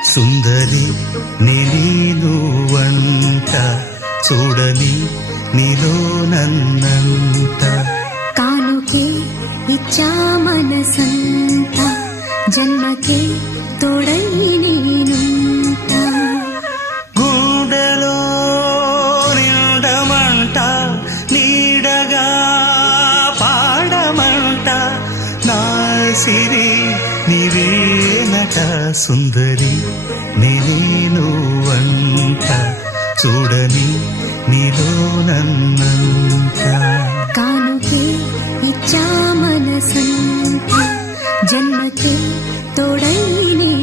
సుందరి నేను వంట చూడని నీలో నన్నంట కానుకే ఇచ్చా మనసంత జన్మకే తోడై నేనుంట గుండెలో నిండమంట నీడగా పాడమంట నా సిరి నీవేనట సుందరి నేను వంట చూడని నీలో నన్నంత కానుకే ఇచ్చా మనసంత జన్మకే తోడై